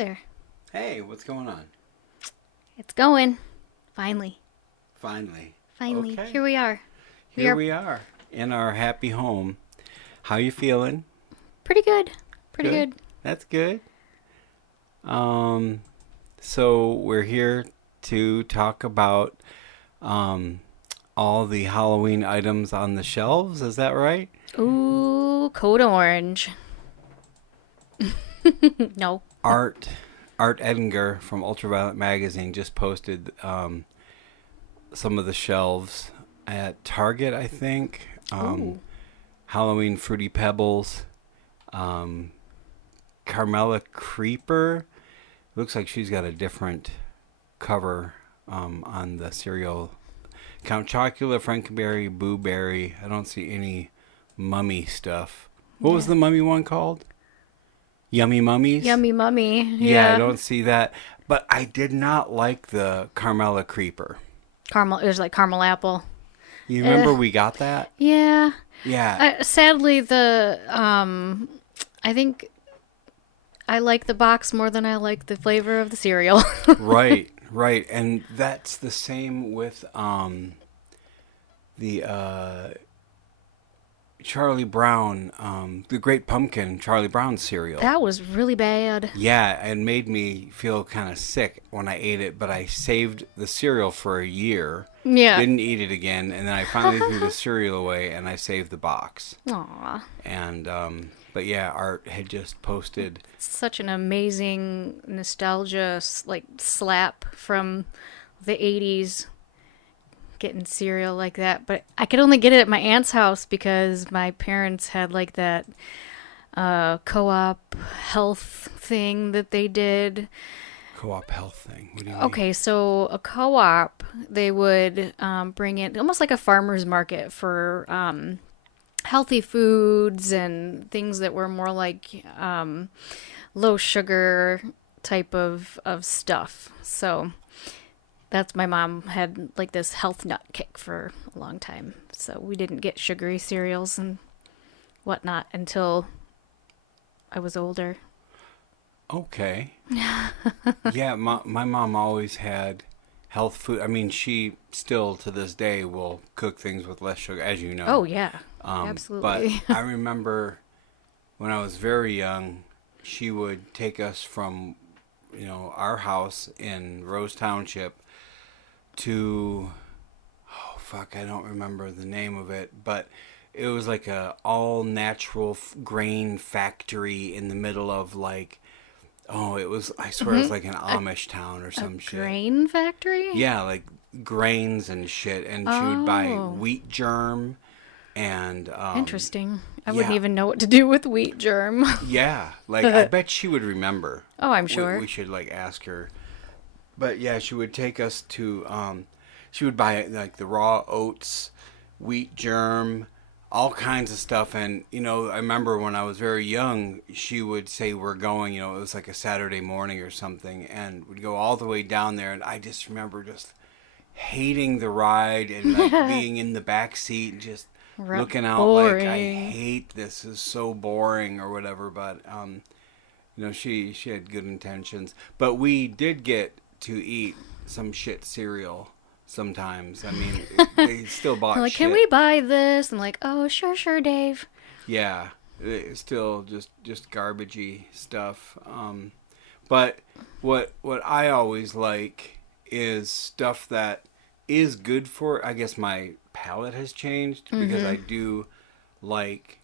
there. Hey, what's going on? It's going. Finally. Finally. Finally. Okay. Here we are. Here we are in our happy home. How you feeling? Pretty good. Pretty good. That's good. So we're here to talk about all the Halloween items on the shelves. Is that right? Ooh, code orange. No. Art Edinger from Ultraviolet Magazine just posted some of the shelves at Target, I think. Halloween Fruity Pebbles. Carmela Creeper. Looks like she's got a different cover on the cereal. Count Chocula, Frankenberry, Boo Berry. I don't see any mummy stuff. What was the mummy one called? Yummy Mummies? Yummy Mummy. Yeah, I don't see that. But I did not like the Carmela Creeper. Caramel. It was like caramel apple. You remember we got that? Yeah. Yeah. Sadly, I think I like the box more than I like the flavor of the cereal. Right. And that's the same with the Charlie Brown, the Great Pumpkin Charlie Brown cereal. That was really bad. Yeah, it made me feel kind of sick when I ate it, but I saved the cereal for a year. Yeah. Didn't eat it again, and then I finally threw the cereal away, and I saved the box. Aw. And, but yeah, Art had just posted. Such an amazing nostalgia, slap from the 80s. Getting cereal like that, but I could only get it at my aunt's house because my parents had like that co-op health thing that they did. Co-op health thing. What do you mean? Okay, so a co-op, they would bring in almost like a farmer's market for healthy foods and things that were more like low sugar type of stuff. So that's my mom had like this health nut kick for a long time. So we didn't get sugary cereals and whatnot until I was older. Okay. Yeah, my mom always had health food. I mean, she still to this day will cook things with less sugar, as you know. Oh, yeah. Absolutely. But I remember when I was very young, she would take us from, our house in Rose Township to, I don't remember the name of it, but it was like a all natural grain factory in the middle of like, I swear it was like an Amish town or some shit. Grain factory? Yeah, like grains and shit, and she would buy wheat germ and interesting. I wouldn't even know what to do with wheat germ. Yeah, like I bet she would remember. Oh, I'm sure. We should like ask her. But yeah, she would take us to, she would buy like the raw oats, wheat germ, all kinds of stuff. And, I remember when I was very young, she would say we're going, it was like a Saturday morning or something. And we'd go all the way down there. And I just remember just hating the ride and like being in the back seat and just looking out like, I hate this. This is so boring or whatever. But, she had good intentions. But we did get to eat some shit cereal sometimes. I mean, they still bought like, shit. can we buy this? I'm like, oh, sure, Dave. Yeah, it's still just garbagey stuff. But what I always like is stuff that is good for. I guess my palate has changed because I do like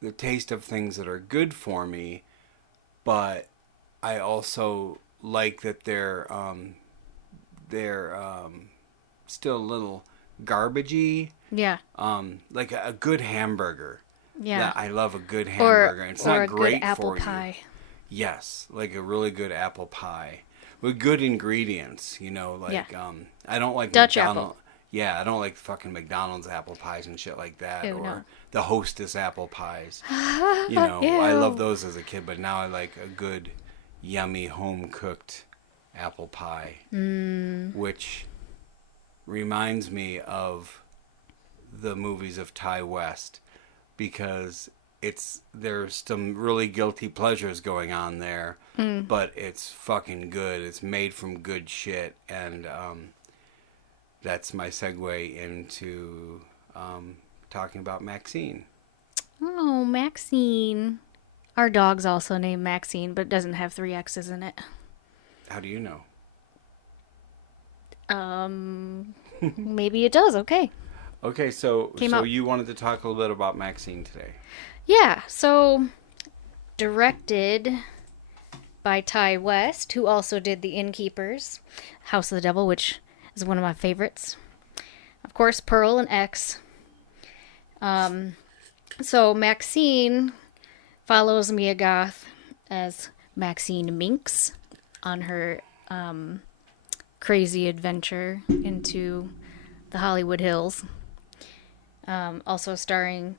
the taste of things that are good for me, but I also like that they're still a little garbagey. Yeah. Like a good hamburger. Yeah. I love a good hamburger. It's or not a great good apple for pie. you. Yes, like a really good apple pie with good ingredients. I don't like Dutch McDonald's. apple. Yeah, I don't like fucking McDonald's apple pies and shit like that, Ew, or no. the Hostess apple pies. I Ew. love those as a kid, but now I like a good, yummy home cooked apple pie, which reminds me of the movies of Ty West, because there's some really guilty pleasures going on there, but it's fucking good. It's made from good shit, and that's my segue into talking about MaXXXine. Oh, Maxine. Our dog's also named Maxine, but it doesn't have 3 X's in it. How do you know? Maybe it does. Okay. Okay, so Came out. you wanted to talk a little bit about MaXXXine today. Yeah, so directed by Ty West, who also did The Innkeepers, House of the Devil, which is one of my favorites. Of course, Pearl and X. So Maxine follows Mia Goth as Maxine Minx on her crazy adventure into the Hollywood Hills. Also starring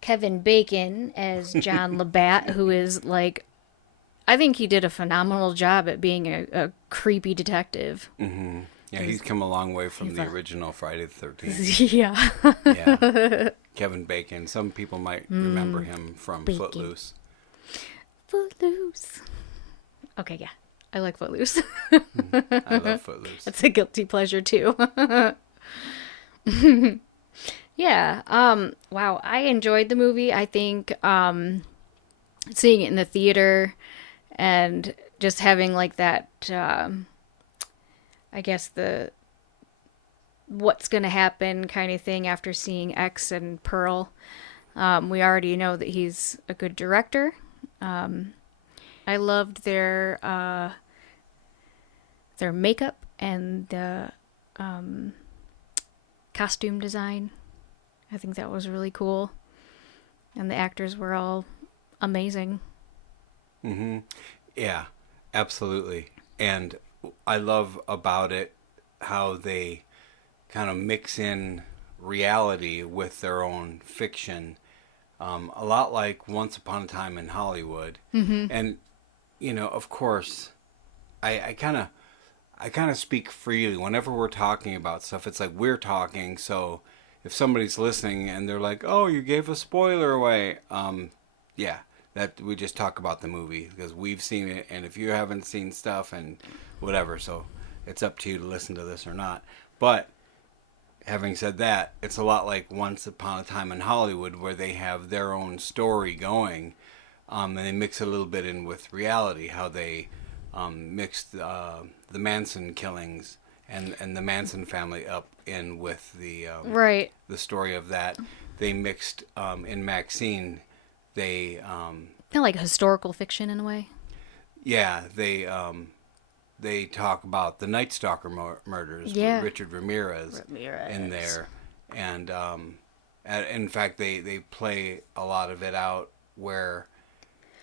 Kevin Bacon as John Labatt, who is like, I think he did a phenomenal job at being a creepy detective. Mm-hmm. Yeah, he's come a long way from the original Friday the 13th. Yeah. Yeah. Kevin Bacon. Some people might remember him from Bacon. Footloose. Footloose. Okay, yeah. I like Footloose. I love Footloose. That's a guilty pleasure, too. Yeah. Wow. I enjoyed the movie. I think seeing it in the theater and just having like that, I guess the what's going to happen kind of thing after seeing X and Pearl. We already know that he's a good director. I loved their makeup and the costume design. I think that was really cool. And the actors were all amazing. Mm-hmm. Yeah, absolutely. And I love about it how they kind of mix in reality with their own fiction. A lot like Once Upon a Time in Hollywood. Mm-hmm. And, you know, of course, I kind of speak freely whenever we're talking about stuff. It's like we're talking, so if somebody's listening and they're like, "Oh, you gave a spoiler away," yeah, that we just talk about the movie because we've seen it, and if you haven't seen stuff and whatever, so it's up to you to listen to this or not. But having said that, it's a lot like Once Upon a Time in Hollywood, where they have their own story going, and they mix it a little bit in with reality, how they mixed the Manson killings and the Manson family up in with the Right. the story of that. They mixed in MaXXXine. They Kind of like historical fiction in a way. yeah, they talk about the Night Stalker murders with Richard Ramirez in there, and in fact they play a lot of it out where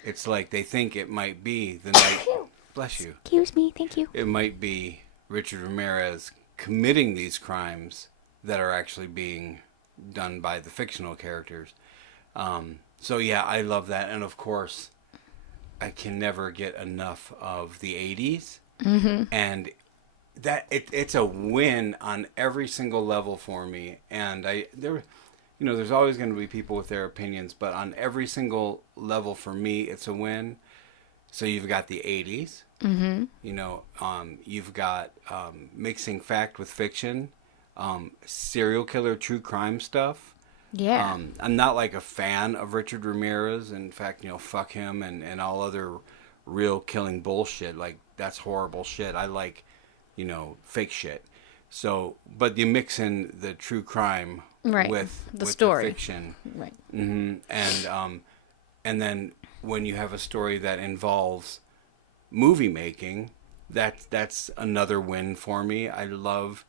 it's like they think it might be the night. Bless you. Excuse me, thank you. It might be Richard Ramirez committing these crimes that are actually being done by the fictional characters. So yeah, I love that, and of course, I can never get enough of the '80s, and that it's a win on every single level for me. And there's always going to be people with their opinions, but on every single level for me, it's a win. So you've got the '80s. Mm-hmm. You've got mixing fact with fiction, serial killer, true crime stuff. Yeah. I'm not like a fan of Richard Ramirez. In fact, fuck him and all other real killing bullshit. Like, that's horrible shit. I like, fake shit. So, but you mix in the true crime Right. with The story. the fiction. Right. Mm-hmm. And then when you have a story that involves movie making, that's another win for me. I love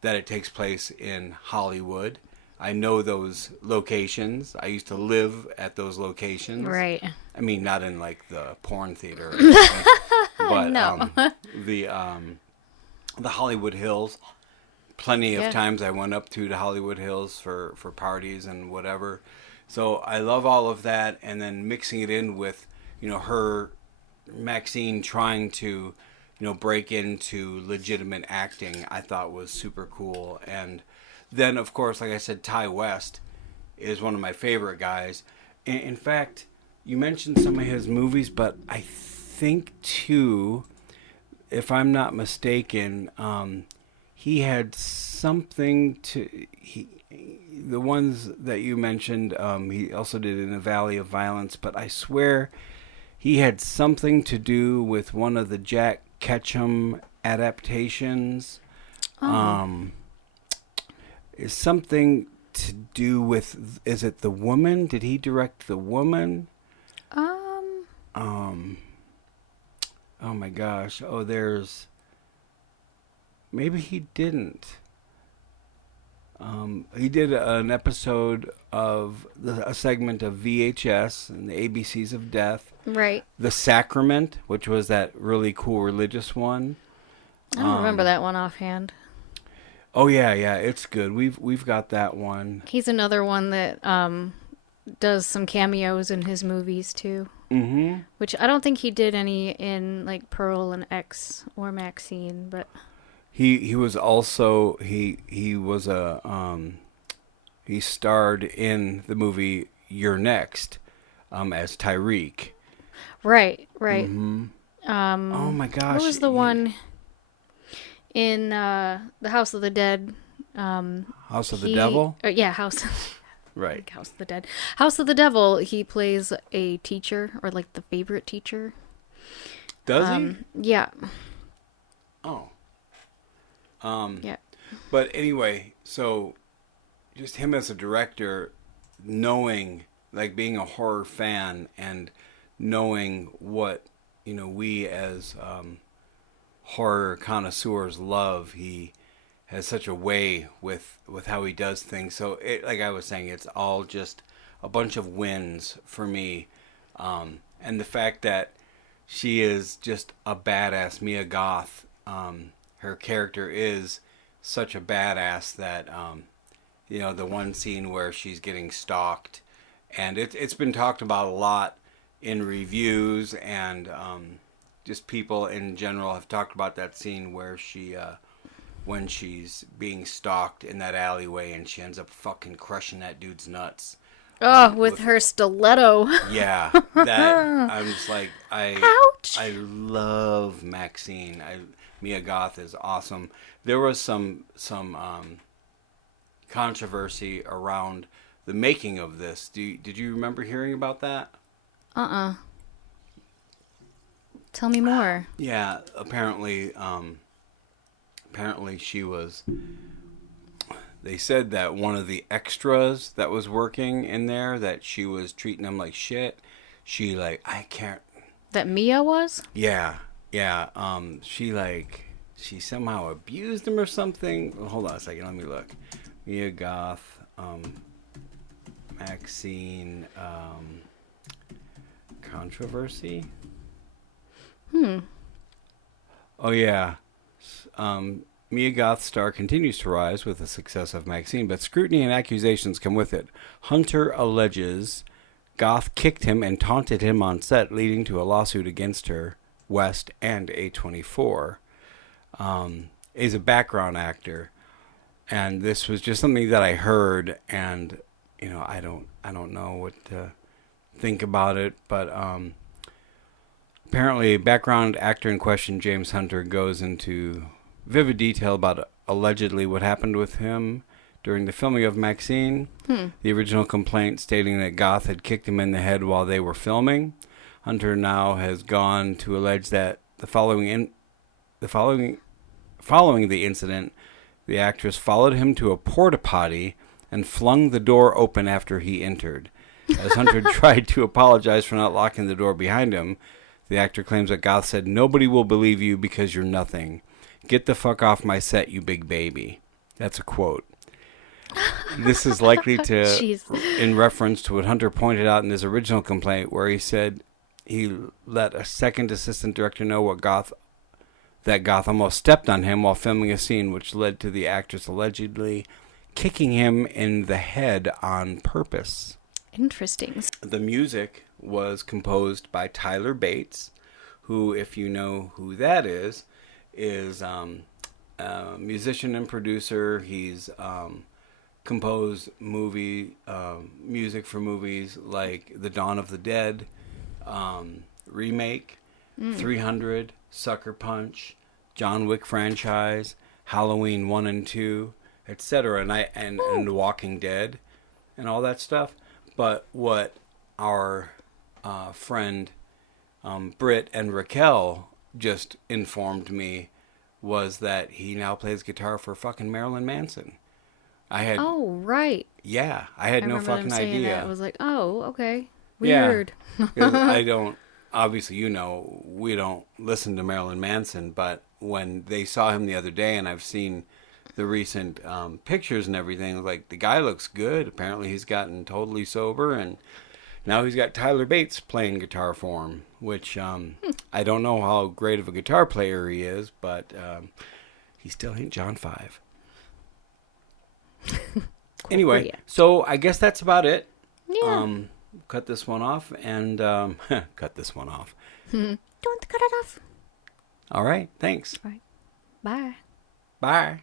that it takes place in Hollywood. I know those locations. I used to live at those locations. Right. I mean, not in like the porn theater, but No. The Hollywood Hills. Plenty of times I went up to the Hollywood Hills for parties and whatever. So I love all of that, and then mixing it in with, her, MaXXXine, trying to, break into legitimate acting, I thought was super cool. And then, of course, like I said, Ty West is one of my favorite guys. In fact, you mentioned some of his movies, but I think too, if I'm not mistaken, he had something to the ones that you mentioned. He also did In the Valley of Violence, but I swear he had something to do with one of the Jack Ketchum adaptations. Oh. Is something to do with? Is it The Woman? Did he direct The Woman? Um. Um. Oh my gosh. Oh, there's. Maybe he didn't. He did an episode of a segment of VHS and the ABCs of Death. Right. The Sacrament, which was that really cool religious one. I don't remember that one offhand. Oh yeah, yeah, it's good. We've got that one. He's another one that does some cameos in his movies too. Mm-hmm. Which I don't think he did any in like Pearl and X or MaXXXine, but He was also he was a he starred in the movie You're Next as Tyreek. right. Mm-hmm. Oh my gosh! What was the one in the House of the Dead? House of the Devil? Yeah, House. Right. House of the Dead. House of the Devil. He plays a teacher, or like the favorite teacher. Does he? Yeah. Oh. Yeah. But anyway, so just him as a director, knowing, like being a horror fan and knowing what, we as horror connoisseurs love, he has such a way with how he does things. So, like I was saying, it's all just a bunch of wins for me. And the fact that she is just a badass, Mia Goth, her character is such a badass that, the one scene where she's getting stalked, and it's been talked about a lot in reviews, and just people in general have talked about that scene where she, when she's being stalked in that alleyway and she ends up fucking crushing that dude's nuts. Oh, with her stiletto. Yeah, that I'm just like Ouch. I love MaXXXine. Mia Goth is awesome. There was some controversy around the making of this. Did you remember hearing about that? Tell me more. Yeah, apparently she was. They said that one of the extras that was working in there, that she was treating them like shit. She I can't. That Mia was? Yeah. She somehow abused him or something. Hold on a second, let me look. Mia Goth, MaXXXine, controversy. Oh yeah. Mia Goth's star continues to rise with the success of MaXXXine, but scrutiny and accusations come with it. Hunter alleges Goth kicked him and taunted him on set, leading to a lawsuit against her. West and A24 is a background actor, and this was just something that I heard, and I don't know what to think about it, but apparently background actor in question, James Hunter, goes into vivid detail about allegedly what happened with him during the filming of MaXXXine. The original complaint stating that Goth had kicked him in the head while they were filming. Hunter now has gone to allege that following the incident, the actress followed him to a porta potty and flung the door open after he entered. As Hunter tried to apologize for not locking the door behind him, the actor claims that Goth said, "Nobody will believe you because you're nothing. Get the fuck off my set, you big baby." That's a quote. This is likely to, in reference to what Hunter pointed out in his original complaint, where he said he let a second assistant director know that Goth almost stepped on him while filming a scene, which led to the actress allegedly kicking him in the head on purpose. Interesting. The music was composed by Tyler Bates, who, if you know who that is a musician and producer. He's compose music for movies like The Dawn of the Dead, remake, 300, Sucker Punch, John Wick franchise, Halloween 1 and 2, etc. And The Walking Dead and all that stuff. But what our friend Britt and Raquel just informed me was that he now plays guitar for fucking Marilyn Manson. I had Oh, right. Yeah, I had I no remember them fucking saying idea. that. I was like, oh, okay. Yeah, Weird. 'cause I don't. Obviously, we don't listen to Marilyn Manson, but when they saw him the other day, and I've seen the recent pictures and everything, like the guy looks good. Apparently, he's gotten totally sober, and now he's got Tyler Bates playing guitar for him, which I don't know how great of a guitar player he is, but he still ain't John Five. Anyway, Quiet. so I guess that's about it. Yeah. Cut this one off and cut this one off. Don't cut it off. All right, thanks. All right. Bye. Bye.